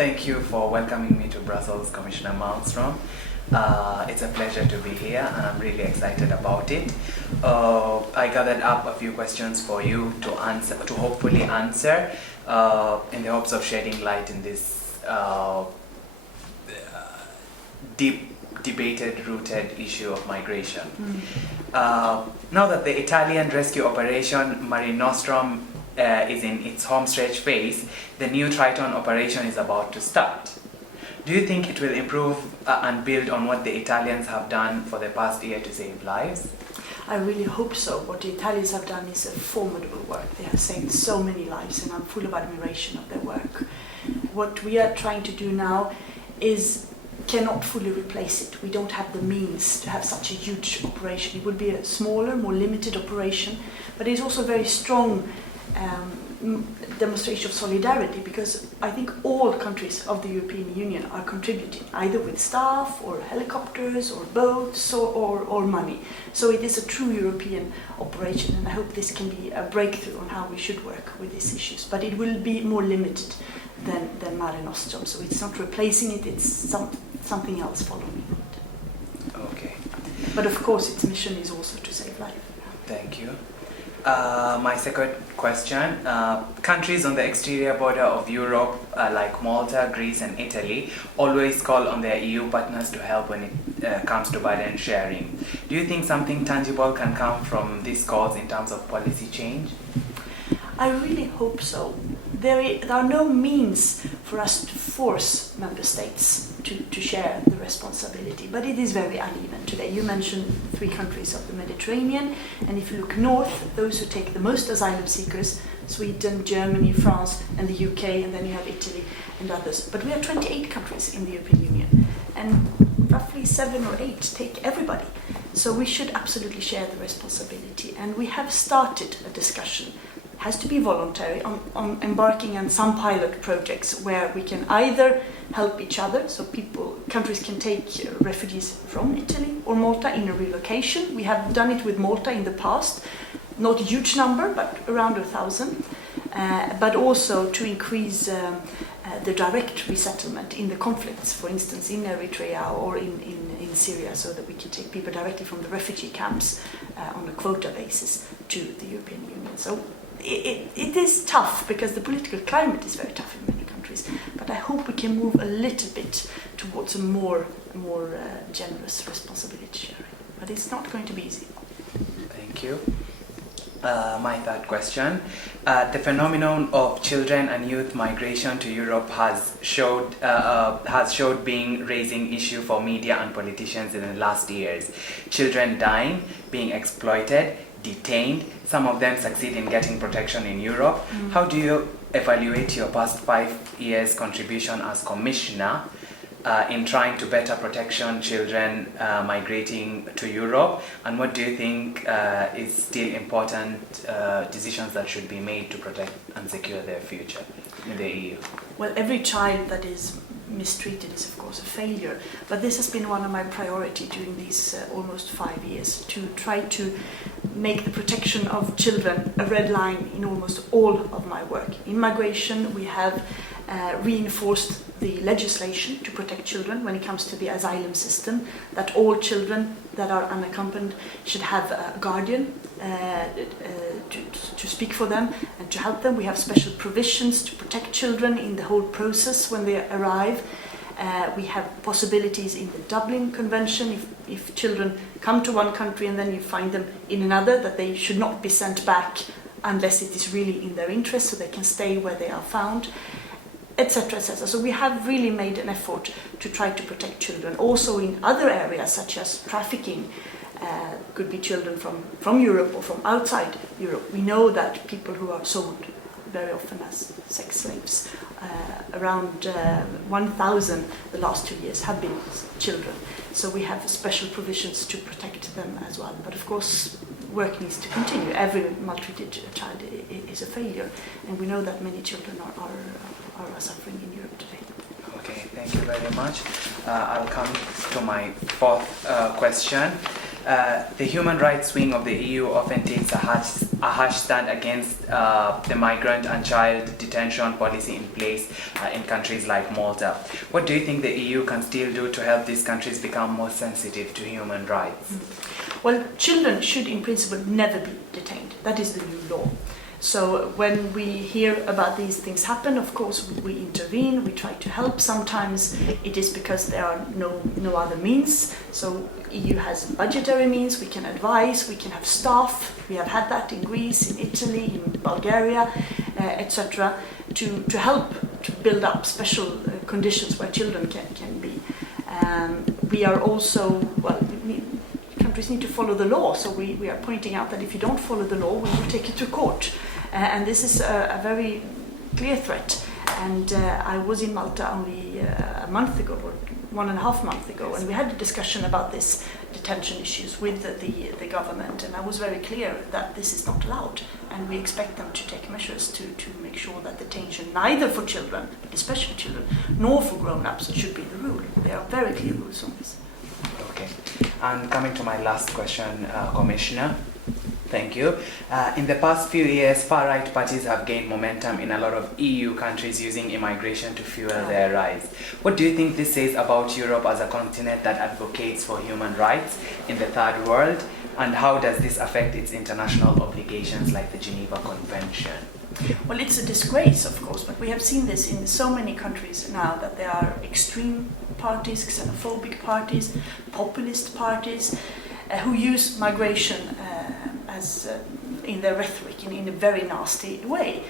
Thank you for welcoming me to Brussels, Commissioner Malmstrom. It's a pleasure to be here and I'm really excited about it. I gathered up a few questions for you to hopefully answer in the hopes of shedding light in this deep debated, rooted issue of migration. Now that the Italian rescue operation Malmstrom is in its homestretch phase, the new Triton operation is about to start. Do you think it will improve and build on what the Italians have done for the past year to save lives? I really hope so. What the Italians have done is a formidable work. They have saved so many lives and I'm full of admiration of their work. What we are trying to do now cannot fully replace it. We don't have the means to have such a huge operation. It would be a smaller, more limited operation, but it's also a very strong demonstration of solidarity, because I think all countries of the European Union are contributing, either with staff or helicopters or boats or money. So it is a true European operation, and I hope this can be a breakthrough on how we should work with these issues. But it will be more limited than Mare Nostrum, so it's not replacing it, it's something else following it. Okay. But of course its mission is also to save life. Thank you. My second question, countries on the exterior border of Europe like Malta, Greece and Italy always call on their EU partners to help when it comes to burden sharing. Do you think something tangible can come from this cause in terms of policy change? I really hope so. There are no means for us to force member states to share the responsibility, but it is very uneven today. You mentioned 3 countries of the Mediterranean, and if you look north, those who take the most asylum seekers, Sweden, Germany, France and the UK, and then you have Italy and others. But we have 28 countries in the European Union, and roughly 7 or 8 take everybody. So we should absolutely share the responsibility, and we have started a discussion. Has to be voluntary on embarking on some pilot projects where we can either help each other, so countries can take refugees from Italy or Malta in a relocation. We have done it with Malta in the past, not a huge number, but around 1,000, but also to increase the direct resettlement in the conflicts, for instance in Eritrea or in Syria, so that we can take people directly from the refugee camps on a quota basis to the European Union. So it is tough because the political climate is very tough in many countries, but I hope we can move a little bit towards a more generous responsibility sharing. But it's not going to be easy. Thank you. My third question. The phenomenon of children and youth migration to Europe has showed being raising issue for media and politicians in the last years. Children dying, being exploited, detained, some of them succeed in getting protection in Europe. How do you evaluate your past 5 years' contribution as Commissioner in trying to better protection children migrating to Europe, and what do you think is still important decisions that should be made to protect and secure their future in the EU? Well, every child that is mistreated is of course a failure, but this has been one of my priorities during these almost 5 years, to try to make the protection of children a red line in almost all of my work. In migration we have reinforced the legislation to protect children when it comes to the asylum system, that all children that are unaccompanied should have a guardian to speak for them and to help them. We have special provisions to protect children in the whole process when they arrive. We have possibilities in the Dublin Convention, if children come to one country and then you find them in another, that they should not be sent back unless it is really in their interest, so they can stay where they are found, etc., etc. So we have really made an effort to try to protect children. Also in other areas such as trafficking, could be children from Europe or from outside Europe. We know that people who are sold very often as sex slaves, around 1,000 the last 2 years have been children. So we have special provisions to protect them as well. But of course, work needs to continue. Every maltreated child is a failure, and we know that many children are suffering in Europe today. Okay, thank you very much. I'll come to my fourth question. The human rights wing of the EU often takes a harsh stand against the migrant and child detention policy in place in countries like Malta. What do you think the EU can still do to help these countries become more sensitive to human rights? Well, children should in principle never be detained. That is the new law. So when we hear about these things happen, of course we intervene, we try to help. Sometimes it is because there are no other means. So EU has budgetary means, we can advise, we can have staff. We have had that in Greece, in Italy, in Bulgaria, etc. to help to build up special conditions where children can be. We are also, countries need to follow the law, so we are pointing out that if you don't follow the law, we will take you to court. And this is a very clear threat. And I was in Malta only a month ago, or 1.5 months ago, and we had a discussion about this detention issues with the government, and I was very clear that this is not allowed, and we expect them to take measures to make sure that detention, neither for children, but especially children, nor for grown-ups, should be the rule. There are very clear rules on this. Okay. And coming to my last question, Commissioner. Thank you. In the past few years, far-right parties have gained momentum in a lot of EU countries using immigration to fuel their rise. What do you think this says about Europe as a continent that advocates for human rights in the third world? And how does this affect its international obligations like the Geneva Convention? Well, it's a disgrace, of course, but we have seen this in so many countries now, that there are extreme parties, xenophobic parties, populist parties, who use migration as in their rhetoric in a very nasty way.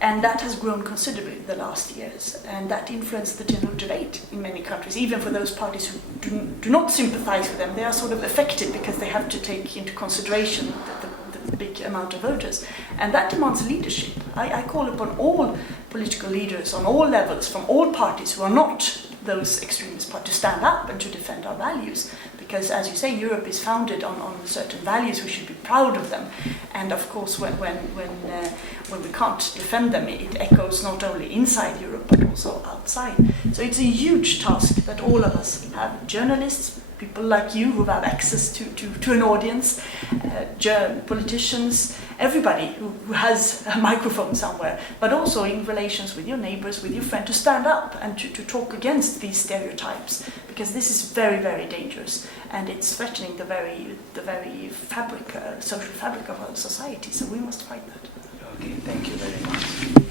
And that has grown considerably in the last years, and that influenced the general debate in many countries. Even for those parties who do not sympathize with them, they are sort of affected because they have to take into consideration the big amount of voters. And that demands leadership. I call upon all political leaders on all levels, from all parties who are not those extremist parties, to stand up and to defend our values. Because, as you say, Europe is founded on certain values. We should be proud of them. And of course, when we can't defend them, it echoes not only inside Europe but also outside. So it's a huge task that all of us have. Journalists, people like you who have access to an audience, politicians, everybody who has a microphone somewhere, but also in relations with your neighbors, with your friends, to stand up and to talk against these stereotypes, because this is very, very dangerous, and it's threatening the very fabric, social fabric of our society. So we must fight that. Okay, thank you very much.